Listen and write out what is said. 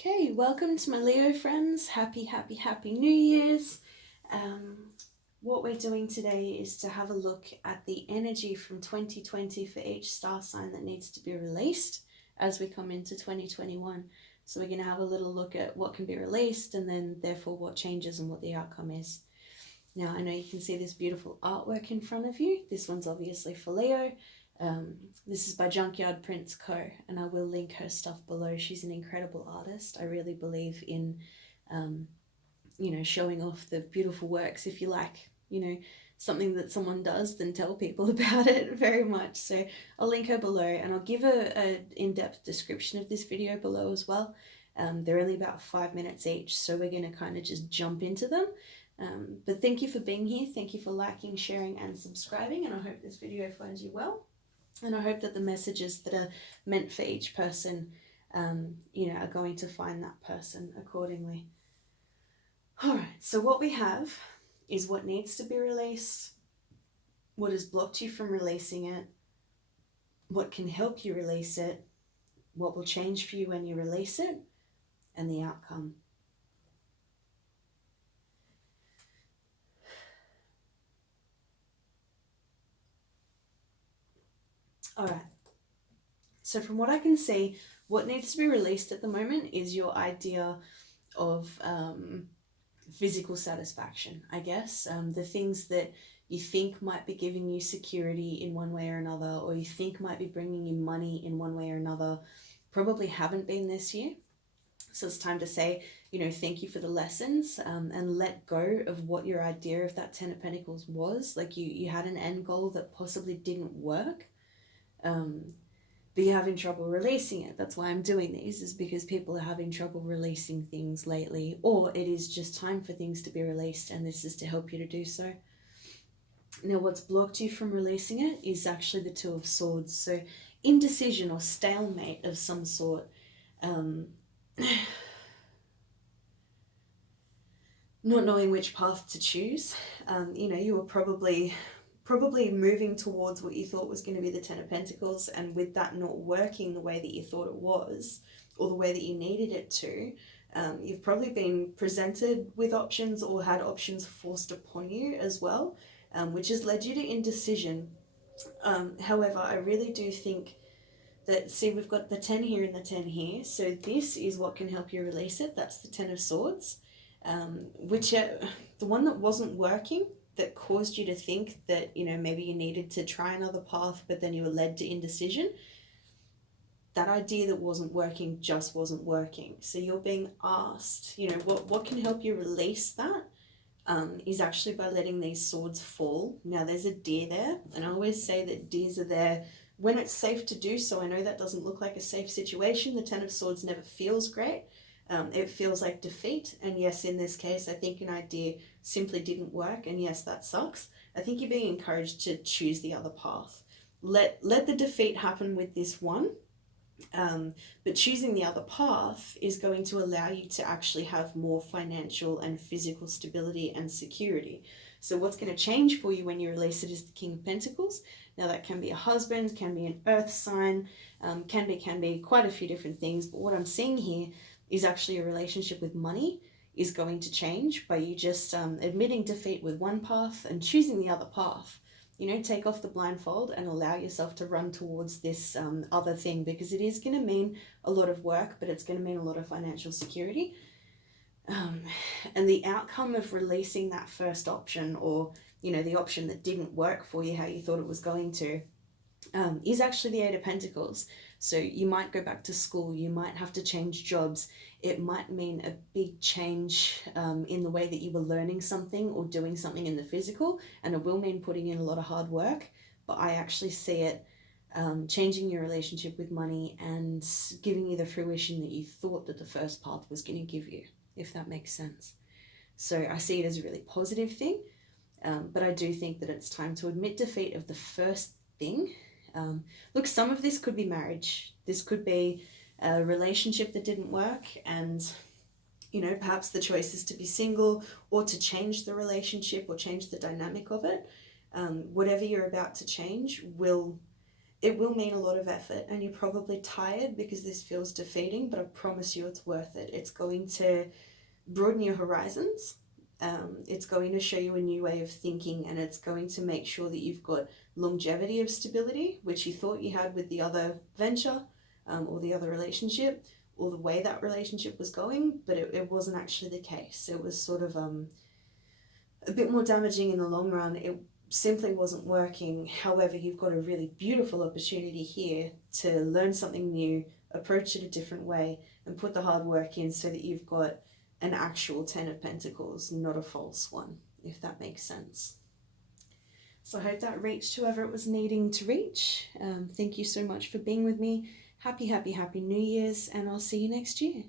Okay, welcome to my Leo friends. Happy New Year's. What we're doing today is to have a look at the energy from 2020 for each star sign that needs to be released as we come into 2021. So we're going to have a little look at what can be released and then therefore what changes and what the outcome is. Now, I know you can see this beautiful artwork in front of you. This one's obviously for Leo. This is by Junkyard Prints Co. and I will link her stuff below. She's an incredible artist. I really believe in, showing off the beautiful works. If you like, something that someone does, then tell people about it very much. So I'll link her below and I'll give a in-depth description of this video below as well. They're only about 5 minutes each, so we're going to kind of just jump into them. But thank you for being here. Thank you for liking, sharing, and subscribing. And I hope this video finds you well. And I hope that the messages that are meant for each person, are going to find that person accordingly. All right, so what we have is what needs to be released, what has blocked you from releasing it, what can help you release it, what will change for you when you release it, and the outcome. All right. So from what I can see, what needs to be released at the moment is your idea of physical satisfaction, I guess. The things that you think might be giving you security in one way or another, or you think might be bringing you money in one way or another, probably haven't been this year. So it's time to say, thank you for the lessons, and let go of what your idea of that Ten of Pentacles was. Like you had an end goal that possibly didn't work. But you're having trouble releasing it. That's why I'm doing these, is because people are having trouble releasing things lately, or it is just time for things to be released, and this is to help you to do so. Now, what's blocked you from releasing it is actually the Two of Swords. So indecision or stalemate of some sort. Not knowing which path to choose. You were probably moving towards what you thought was going to be the Ten of Pentacles, and with that not working the way that you thought it was, or the way that you needed it to, you've probably been presented with options or had options forced upon you as well, which has led you to indecision. However, I really do think that, see, we've got the 10 here and the 10 here, so this is what can help you release it. That's the 10 of Swords, which the one that wasn't working, that caused you to think that, maybe you needed to try another path, but then you were led to indecision. That idea that wasn't working just wasn't working. So you're being asked, what can help you release that, is actually by letting these swords fall. Now there's a deer there, and I always say that deers are there when it's safe to do so. I know that doesn't look like a safe situation. The Ten of Swords never feels great. It feels like defeat, and yes, in this case, I think an idea simply didn't work, and yes, that sucks. I think you're being encouraged to choose the other path. Let the defeat happen with this one, but choosing the other path is going to allow you to actually have more financial and physical stability and security. So what's going to change for you when you release it is the King of Pentacles. Now that can be a husband, can be an earth sign, can be quite a few different things, but what I'm seeing here is actually a relationship with money is going to change by you just admitting defeat with one path and choosing the other path. Take off the blindfold and allow yourself to run towards this other thing, because it is going to mean a lot of work, but it's going to mean a lot of financial security. And the outcome of releasing that first option, or, the option that didn't work for you how you thought it was going to, is actually the Eight of Pentacles. So you might go back to school, you might have to change jobs, it might mean a big change in the way that you were learning something or doing something in the physical, and it will mean putting in a lot of hard work, but I actually see it changing your relationship with money and giving you the fruition that you thought that the first path was going to give you, if that makes sense. So I see it as a really positive thing, but I do think that it's time to admit defeat of the first thing. Look, some of this could be marriage. This could be a relationship that didn't work, and perhaps the choice is to be single or to change the relationship or change the dynamic of it. Whatever you're about to change will it will mean a lot of effort, and you're probably tired because this feels defeating, but I promise you it's worth it. It's going to broaden your horizons. It's going to show you a new way of thinking, and it's going to make sure that you've got longevity of stability, which you thought you had with the other venture, or the other relationship, or the way that relationship was going, but it wasn't actually the case. It was sort of a bit more damaging in the long run. It simply wasn't working. However, you've got a really beautiful opportunity here to learn something new, approach it a different way, and put the hard work in so that you've got an actual Ten of Pentacles, not a false one, if that makes sense. So I hope that reached whoever it was needing to reach. Thank you so much for being with me. Happy, happy, happy New Year's, and I'll see you next year.